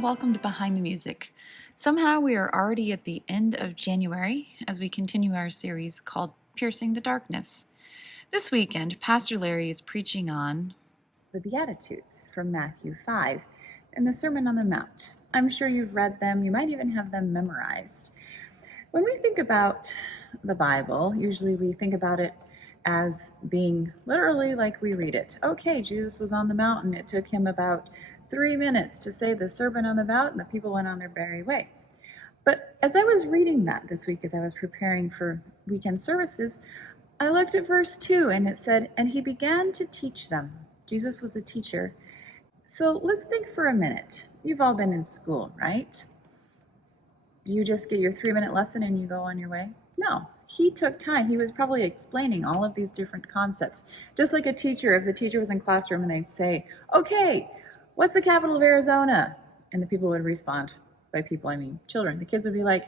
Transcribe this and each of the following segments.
and welcome to Behind the Music. Somehow we are already at the end of January as we continue our series called Piercing the Darkness. This weekend, Pastor Larry is preaching on the Beatitudes from Matthew 5 and the Sermon on the Mount. I'm sure you've read them, you might even have them memorized. When we think about the Bible, usually we think about it as being literally like we read it. Okay, Jesus was on the mountain. It took him about 3 minutes to say the Sermon on the Mount, and the people went on their merry way. But as I was reading that this week, as I was preparing for weekend services, I looked at verse 2, and it said, "And he began to teach them." Jesus was a teacher. So let's think for a minute. You've all been in school, right? Do you just get your 3-minute lesson and you go on your way? No. He took time. He was probably explaining all of these different concepts. Just like a teacher, if the teacher was in classroom and they'd say, "Okay, what's the capital of Arizona?" And the people would respond, by people I mean children. The kids would be like,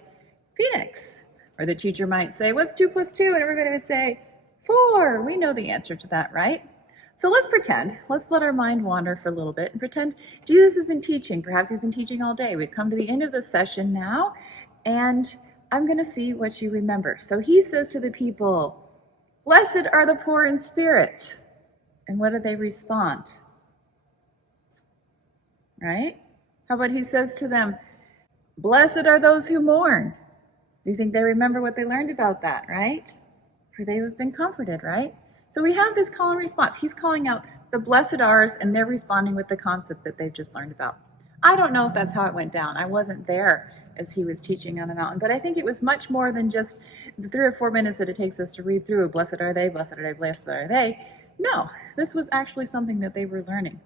"Phoenix." Or the teacher might say, "What's 2 plus 2?" And everybody would say, 4. We know the answer to that, right? So let's pretend, let's let our mind wander for a little bit and pretend Jesus has been teaching. Perhaps he's been teaching all day. We've come to the end of the session now, and I'm going to see what you remember. So he says to the people, "Blessed are the poor in spirit." And what do they respond? Right? How about he says to them, "Blessed are those who mourn." Do you think they remember what they learned about that, right? For they have been comforted, right? So we have this call and response. He's calling out the blessed are's, and they're responding with the concept that they've just learned about. I don't know if that's how it went down. I wasn't there as he was teaching on the mountain, but I think it was much more than just the 3 or 4 minutes that it takes us to read through. Blessed are they, blessed are they, blessed are they. No, this was actually something that they were learning.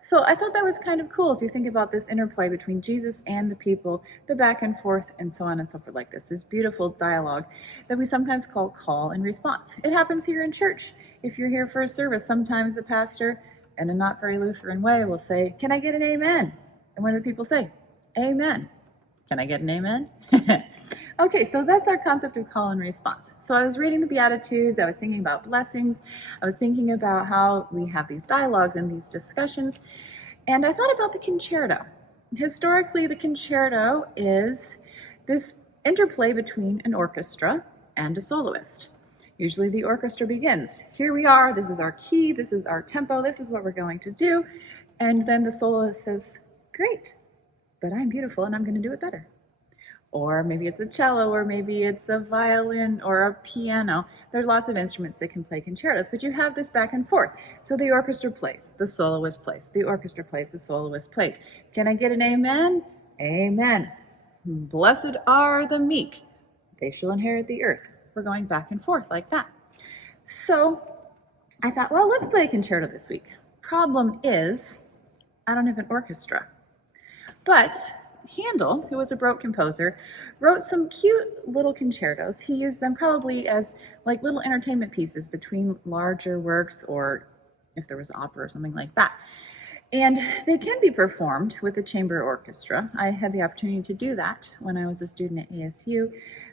So I thought that was kind of cool as you think about this interplay between Jesus and the people, the back and forth, and so on and so forth like this beautiful dialogue that we sometimes call and response. It happens here in church. If you're here for a service, sometimes the pastor, in a not very Lutheran way, will say, "Can I get an amen?" And what do the people say? "Amen." Can I get an amen? Okay, so that's our concept of call and response. So I was reading the Beatitudes, I was thinking about blessings, I was thinking about how we have these dialogues and these discussions, and I thought about the concerto. Historically, the concerto is this interplay between an orchestra and a soloist. Usually the orchestra begins, "Here we are, this is our key, this is our tempo, this is what we're going to do," and then the soloist says, "Great, but I'm beautiful and I'm going to do it better." Or maybe it's a cello, or maybe it's a violin or a piano. There are lots of instruments that can play concertos, but you have this back and forth. So the orchestra plays, the soloist plays, the orchestra plays, the soloist plays. Can I get an amen? Amen. Blessed are the meek, they shall inherit the earth. We're going back and forth like that. So I thought, well, let's play a concerto this week. Problem is, I don't have an orchestra. But Handel, who was a Baroque composer, wrote some cute little concertos. He used them probably as like little entertainment pieces between larger works, or if there was opera or something like that. And they can be performed with a chamber orchestra. I had the opportunity to do that when I was a student at ASU,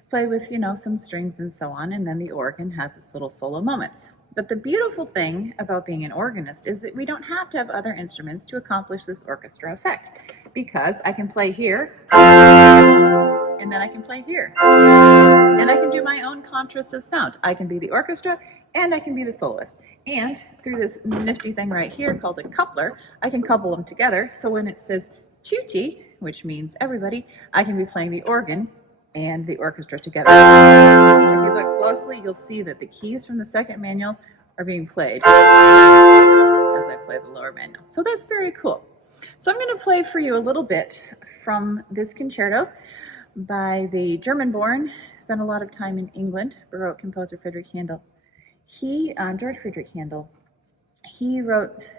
play with, some strings and so on, and then the organ has its little solo moments. But the beautiful thing about being an organist is that we don't have to have other instruments to accomplish this orchestra effect, because I can play here, and then I can play here, and I can do my own contrast of sound. I can be the orchestra, and I can be the soloist. And through this nifty thing right here called a coupler, I can couple them together, so when it says tutti, which means everybody, I can be playing the organ and the orchestra together. If you look closely, you'll see that the keys from the second manual are being played as I play the lower manual. So that's very cool. So I'm going to play for you a little bit from this concerto by the German-born, spent a lot of time in England, Baroque composer Frideric Handel. George Friedrich Handel, he wrote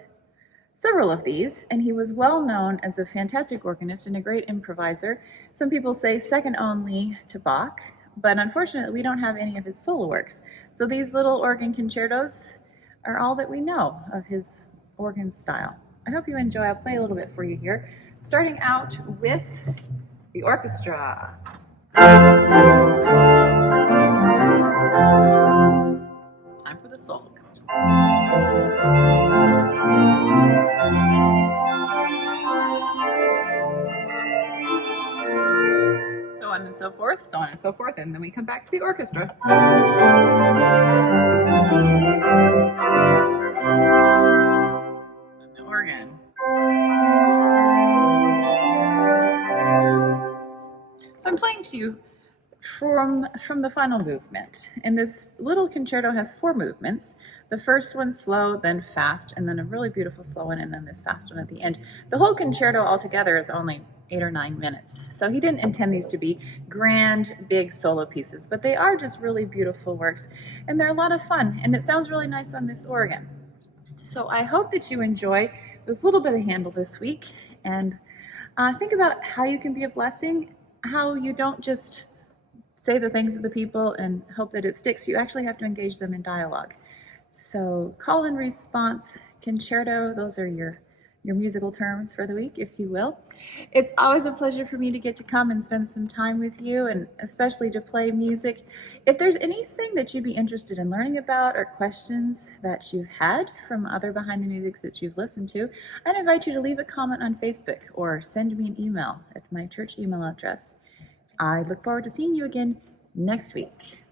several of these, and he was well known as a fantastic organist and a great improviser. Some people say second only to Bach, but unfortunately we don't have any of his solo works. So these little organ concertos are all that we know of his organ style. I hope you enjoy. I'll play a little bit for you here, starting out with the orchestra. Time for the soloist. so forth, so on and so forth, and then we come back to the orchestra. And the organ. So I'm playing to you from the final movement. And this little concerto has 4 movements. The first one slow, then fast, and then a really beautiful slow one, and then this fast one at the end. The whole concerto altogether is only 8 or 9 minutes. So he didn't intend these to be grand, big solo pieces, but they are just really beautiful works, and they're a lot of fun, and it sounds really nice on this organ. So I hope that you enjoy this little bit of Handel this week, and think about how you can be a blessing, how you don't just say the things of the people and hope that it sticks. You actually have to engage them in dialogue. So call and response, concerto, those are your musical terms for the week, if you will. It's always a pleasure for me to get to come and spend some time with you, and especially to play music. If there's anything that you'd be interested in learning about or questions that you've had from other behind the music that you've listened to, I'd invite you to leave a comment on Facebook or send me an email at my church email address. I look forward to seeing you again next week.